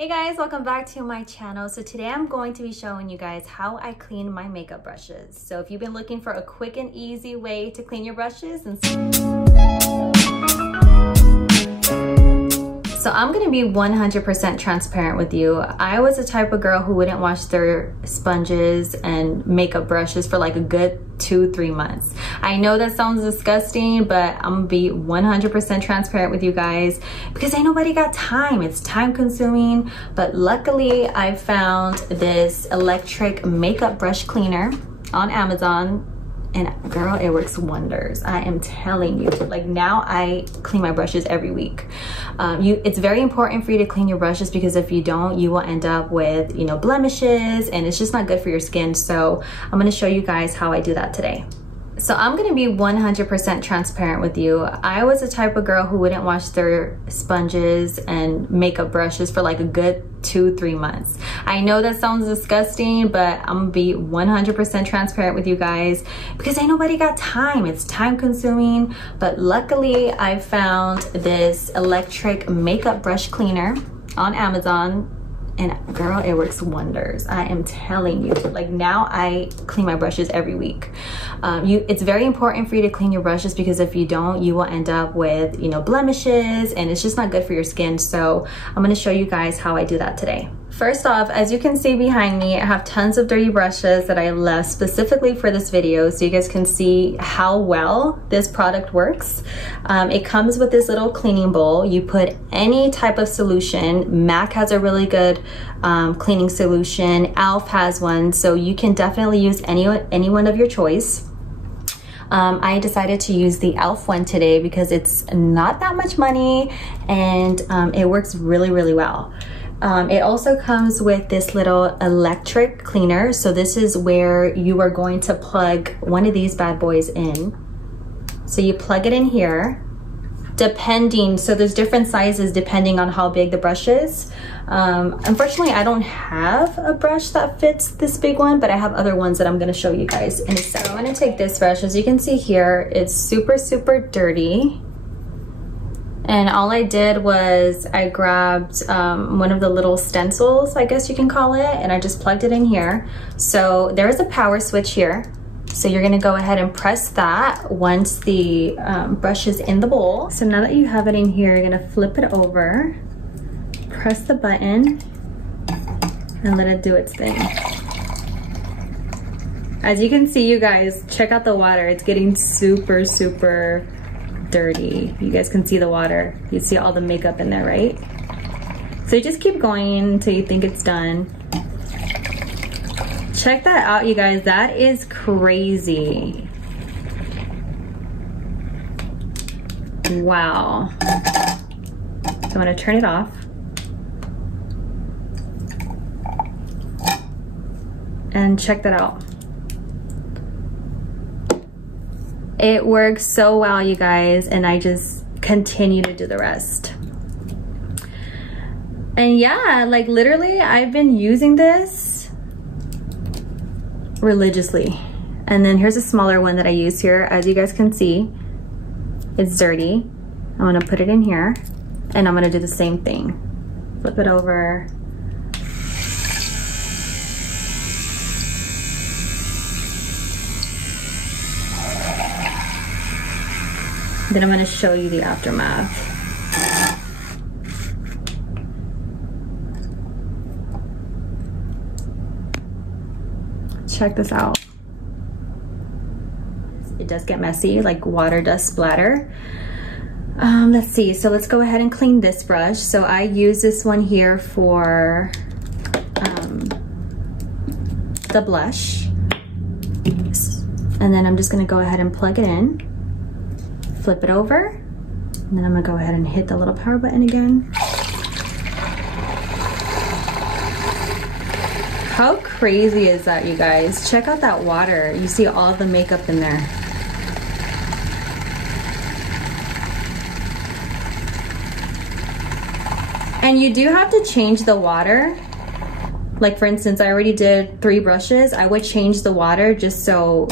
Hey guys, welcome back to my channel. So today I'm going to be showing you guys how I clean my makeup brushes. So if you've been looking for a quick and easy way to clean your brushes, so I'm gonna be 100% transparent with you. I was the type of girl who wouldn't wash their sponges and makeup brushes for like a good 2-3 months. I know that sounds disgusting, but I'm gonna be 100% transparent with you guys because ain't nobody got time. It's time consuming, but luckily I found this electric makeup brush cleaner on Amazon. And girl, it works wonders. I am telling you, like now I clean my brushes every week. It's very important for you to clean your brushes because if you don't, you will end up with, blemishes and it's just not good for your skin. So I'm gonna show you guys how I do that today. So I'm gonna be 100% transparent with you. I was the type of girl who wouldn't wash their sponges and makeup brushes for like a good 2-3 months. I know that sounds disgusting, but I'm gonna be 100% transparent with you guys because ain't nobody got time. It's time consuming, but luckily I found this electric makeup brush cleaner on Amazon. And girl, it works wonders. I am telling you, like now I clean my brushes every week. It's very important for you to clean your brushes because if you don't, you will end up with, blemishes and it's just not good for your skin. So I'm gonna show you guys how I do that today. First off, as you can see behind me, I have tons of dirty brushes that I left specifically for this video so you guys can see how well this product works. It comes with this little cleaning bowl. You put any type of solution. M.A.C has a really good cleaning solution. e.l.f has one, so you can definitely use any one of your choice. I decided to use the e.l.f one today because it's not that much money and it works really, really well. It also comes with this little electric cleaner. So this is where you are going to plug one of these bad boys in. So you plug it in here, so there's different sizes depending on how big the brush is. Unfortunately, I don't have a brush that fits this big one, but I have other ones that I'm gonna show you guys in a second. So I'm gonna take this brush. As you can see here, it's super, super dirty. And all I did was I grabbed one of the little stencils, I guess you can call it, and I just plugged it in here. So there is a power switch here. So you're gonna go ahead and press that once the brush is in the bowl. So now that you have it in here, you're gonna flip it over, press the button, and let it do its thing. As you can see, you guys, check out the water. It's getting super, super dirty. You guys can see the water. You see all the makeup in there, right? So you just keep going until you think it's done. Check that out, you guys. That is crazy. Wow. So I'm gonna turn it off. And check that out. It works so well, you guys, and I just continue to do the rest. And yeah, like literally, I've been using this religiously. And then here's a smaller one that I use here. As you guys can see, it's dirty. I'm gonna put it in here, and I'm gonna do the same thing. Flip it over. Then I'm gonna show you the aftermath. Check this out. It does get messy, like water does splatter. Let's see, so let's go ahead and clean this brush. So I use this one here for the blush. And then I'm just gonna go ahead and plug it in. Flip it over, and then I'm gonna go ahead and hit the little power button again. How crazy is that, you guys? Check out that water. You see all the makeup in there. And you do have to change the water. Like for instance, I already did 3 brushes. I would change the water just so,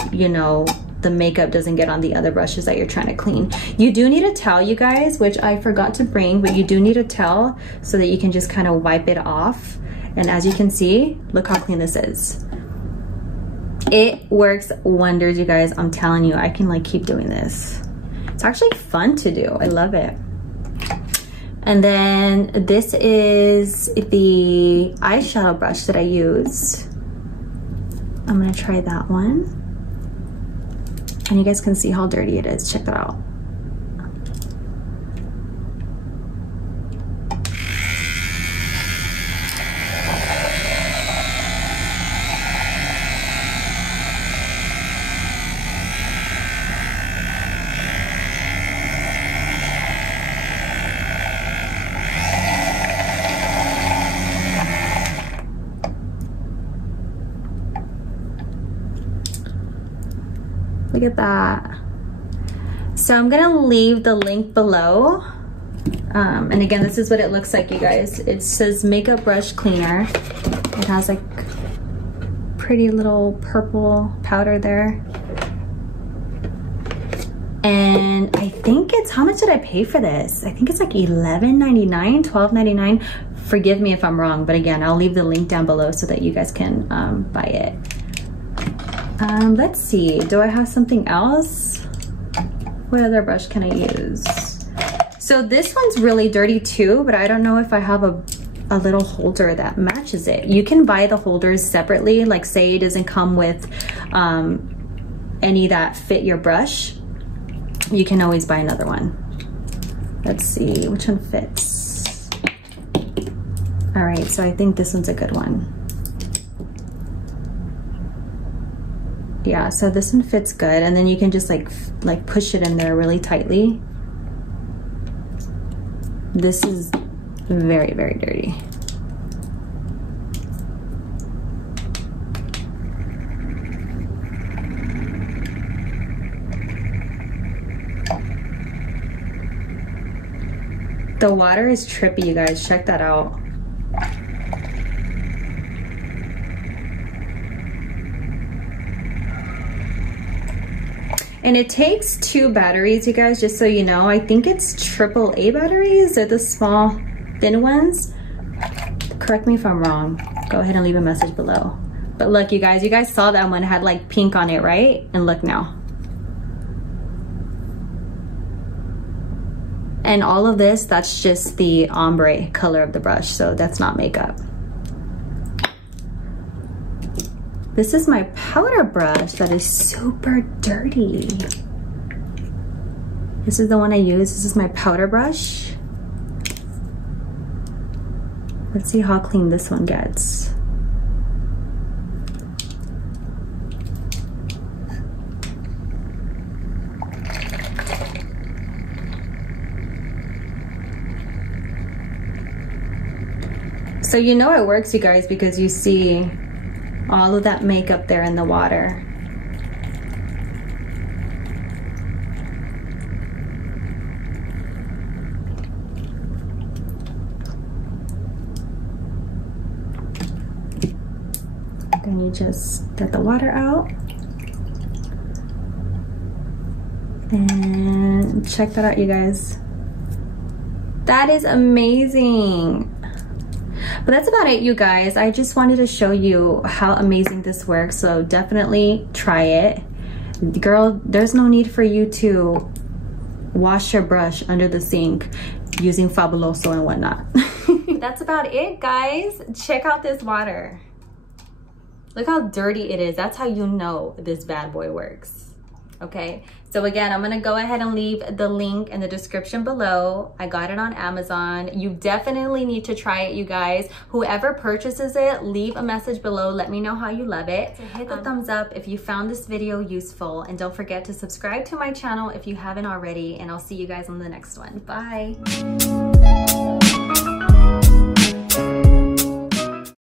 the makeup doesn't get on the other brushes that you're trying to clean. You do need a towel, you guys, which I forgot to bring, but you do need a towel so that you can just kind of wipe it off. And as you can see, look how clean this is. It works wonders, you guys. I'm telling you, I can like keep doing this. It's actually fun to do. I love it. And then this is the eyeshadow brush that I use. I'm gonna try that one. And you guys can see how dirty it is. Check that out. Look at that. So I'm gonna leave the link below. And again, this is what it looks like, you guys. It says makeup brush cleaner. It has like pretty little purple powder there. And I think it's, how much did I pay for this? I think it's like $11.99, $12.99. Forgive me if I'm wrong, but again, I'll leave the link down below so that you guys can buy it. Let's see, do I have something else? What other brush can I use? So this one's really dirty too, but I don't know if I have a little holder that matches it. You can buy the holders separately, like say it doesn't come with any that fit your brush. You can always buy another one. Let's see, which one fits? All right, so I think this one's a good one. Yeah, so this one fits good, and then you can just like push it in there really tightly. This is very, very dirty. The water is trippy, you guys. Check that out. And it takes 2 batteries, you guys, just so you know. I think it's AAA batteries. They're the small, thin ones. Correct me if I'm wrong. Go ahead and leave a message below. But look, you guys saw that one had like pink on it, right? And look now. And all of this, that's just the ombre color of the brush, so that's not makeup. This is my powder brush that is super dirty. This is the one I use. This is my powder brush. Let's see how clean this one gets. So you know it works, you guys, because you see all of that makeup there in the water. Then you just get the water out. And check that out, you guys. That is amazing. But that's about it, you guys. I just wanted to show you how amazing this works, so definitely try it. Girl, there's no need for you to wash your brush under the sink using Fabuloso and whatnot. That's about it, guys. Check out this water. Look how dirty it is. That's how you know this bad boy works. Okay, so again, I'm gonna go ahead and leave the link in the description below. I got it on Amazon. You definitely need to try it, you guys. Whoever purchases it, leave a message below. Let me know how you love it. So hit the thumbs up if you found this video useful, and don't forget to subscribe to my channel if you haven't already, and I'll see you guys on the next one. Bye.